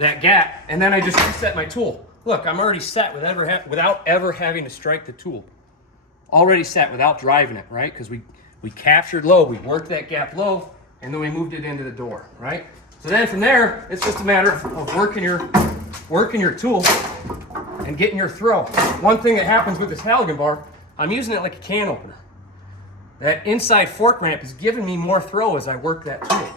that gap, and then I just reset my tool. Look, I'm already set without ever having to strike the tool. Already set without driving it, right? Because we captured low, we worked that gap low, and then we moved it into the door, right? So then from there, it's just a matter of working your tool and getting your throw. One thing that happens with this halligan bar, I'm using it like a can opener. That inside fork ramp is giving me more throw as I work that tool.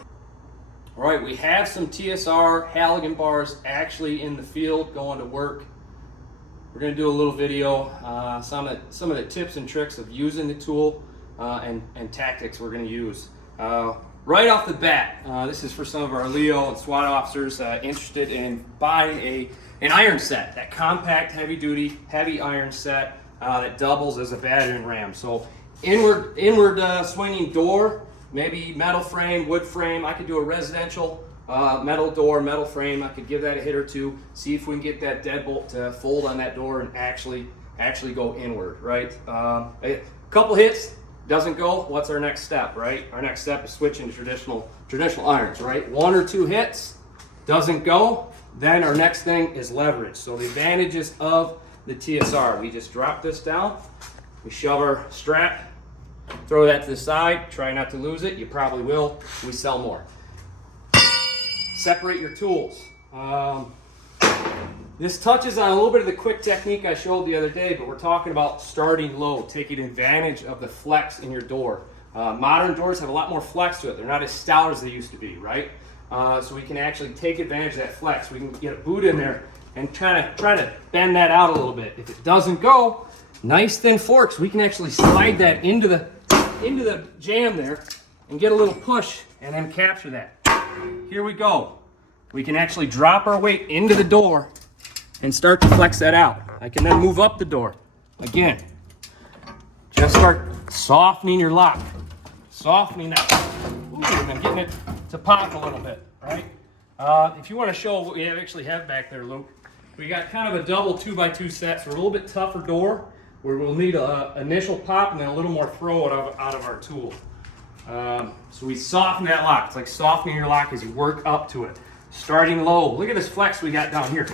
All right, we have some TSR halligan bars actually in the field going to work. We're going to do a little video, some of the tips and tricks of using the tool and tactics we're going to use. Right off the bat, this is for some of our Leo and SWAT officers interested in buying an iron set, that compact, heavy-duty, heavy iron set that doubles as a battering ram. So inward swinging door, maybe metal frame, wood frame. I could do a residential metal door, metal frame. I could give that a hit or two, see if we can get that deadbolt to fold on that door and actually go inward, right? A couple hits, doesn't go, what's our next step, right? Our next step is switching to traditional irons, right? 1 or 2 hits, doesn't go, then our next thing is leverage. So the advantages of the TSR, we just drop this down, we shove our strap, throw that to the side, try not to lose it, you probably will, we sell more. Separate your tools. This touches on a little bit of the quick technique I showed the other day, but we're talking about starting low, taking advantage of the flex in your door. Modern doors have a lot more flex to it. They're not as stout as they used to be, right? So we can actually take advantage of that flex. We can get a boot in there and try to bend that out a little bit. If it doesn't go, nice thin forks, we can actually slide that into the jam there and get a little push and then capture that. Here we go. We can actually drop our weight into the door and start to flex that out. I can then move up the door. Again, just start softening your lock. Softening that. Ooh, and then getting it to pop a little bit, right? If you want to show what we actually have back there, Luke, we got kind of a double 2x2 set, so a little bit tougher door where we'll need an initial pop and then a little more throw out of our tool. So we soften that lock. It's like softening your lock as you work up to it. Starting low. Look at this flex we got down here.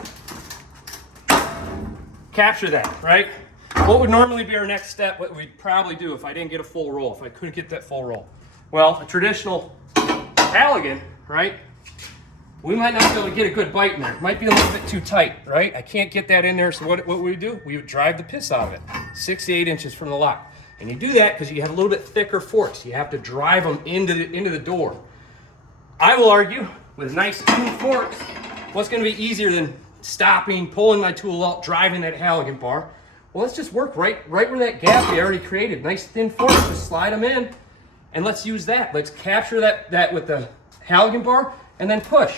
Capture that, right? What would normally be our next step, what we'd probably do if I didn't get a full roll, if I couldn't get that full roll? Well, a traditional halligan, right? We might not be able to get a good bite in there. It might be a little bit too tight, right? I can't get that in there, so what would we do? We would drive the piss out of it, 6 to 8 inches from the lock. And you do that because you have a little bit thicker forks. You have to drive them into the door. I will argue, with nice tuned forks, what's going to be easier than stopping, pulling my tool out, driving that halligan bar? Well, let's just work right where that gap we already created. Nice thin forks, just slide them in, and let's use that. Let's capture that with the halligan bar, and then push.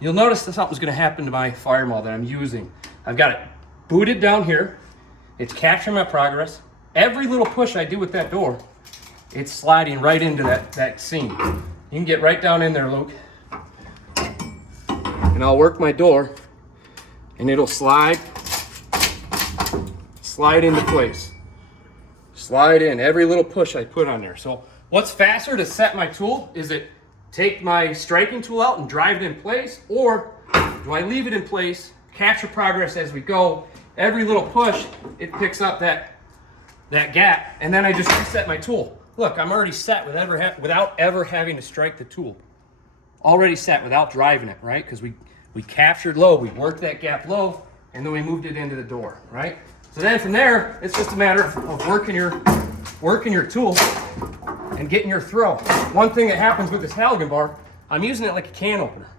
You'll notice that something's going to happen to my firewall that I'm using. I've got it booted down here. It's capturing my progress. Every little push I do with that door, it's sliding right into that seam. You can get right down in there, Luke. And I'll work my door, and it'll slide into place. Slide in every little push I put on there. So what's faster to set my tool? Is it take my striking tool out and drive it in place, or do I leave it in place, capture progress as we go? Every little push, it picks up that gap, and then I just reset my tool. Look, I'm already set without ever having to strike the tool. Already set without driving it, right? Because we captured low, we worked that gap low, and then we moved it into the door, right? So then from there, it's just a matter of working your tool and getting your throw. One thing that happens with this halligan bar, I'm using it like a can opener.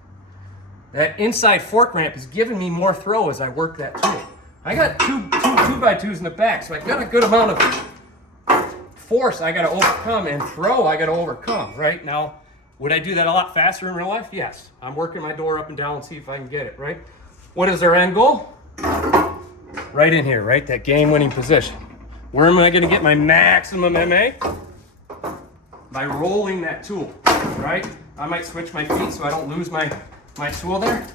That inside fork ramp is giving me more throw as I work that tool. I got two 2x2s in the back, so I got a good amount of force I got to overcome and throw I got to overcome, right? Now, would I do that a lot faster in real life? Yes. I'm working my door up and down and see if I can get it, right? What is our end goal? Right in here, right? That game-winning position. Where am I going to get my maximum MA? By rolling that tool, right? I might switch my feet so I don't lose my tool there.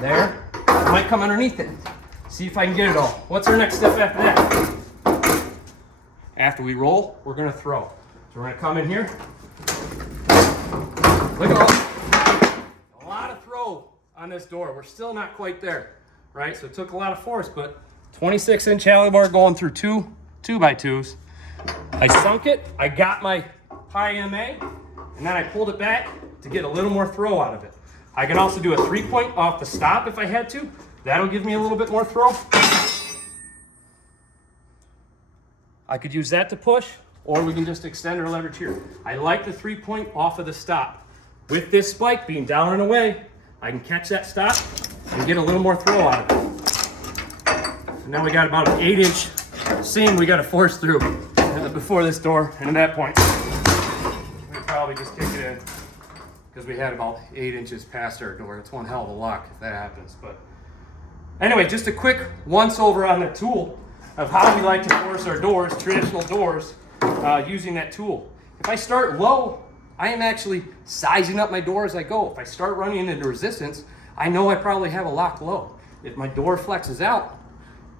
There. I might come underneath it. See if I can get it all. What's our next step after that? After we roll, we're going to throw. So we're going to come in here. Look at all. A lot of throw on this door. We're still not quite there, right? So it took a lot of force, but 26-inch halligans bar going through two 2x2s. I sunk it, I got my high MA, and then I pulled it back to get a little more throw out of it. I can also do a 3-point off the stop if I had to. That'll give me a little bit more throw. I could use that to push, or we can just extend our leverage here. I like the 3-point off of the stop. With this spike being down and away, I can catch that stop and get a little more throw out of it. And now we got about an 8-inch seam we got to force through before this door, and at that point, we probably just kick it in because we had about 8 inches past our door. It's one hell of a lock if that happens. But anyway, just a quick once over on the tool of how we like to force our doors, traditional doors, using that tool. If I start low, I am actually sizing up my door as I go. If I start running into resistance, I know I probably have a lock low. If my door flexes out,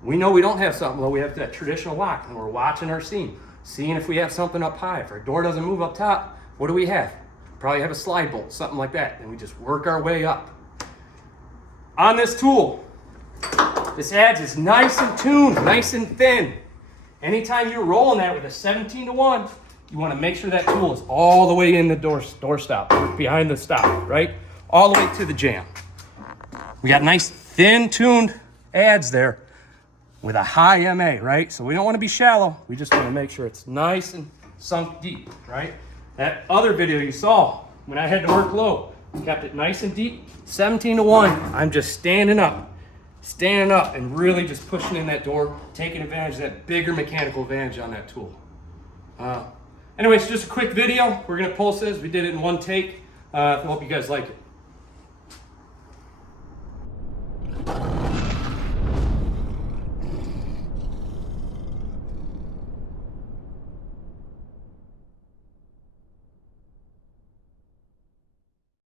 we know we don't have something low. We have that traditional lock, and we're watching our seam, seeing if we have something up high. If our door doesn't move up top, what do we have? Probably have a slide bolt, something like that, and we just work our way up. On this tool, this adze is nice and tuned, nice and thin. Anytime you're rolling that with a 17-to-1, you want to make sure that tool is all the way in the door stop, behind the stop, right? All the way to the jamb. We got nice, thin, tuned adze there with a high MA, right? So we don't want to be shallow. We just want to make sure it's nice and sunk deep, right? That other video you saw, when I had to work low, kept it nice and deep, 17-to-1. I'm just standing up and really just pushing in that door, taking advantage of that bigger mechanical advantage on that tool. Anyways, just a quick video. We're gonna pulse this. We did it in one take. I hope you guys like it.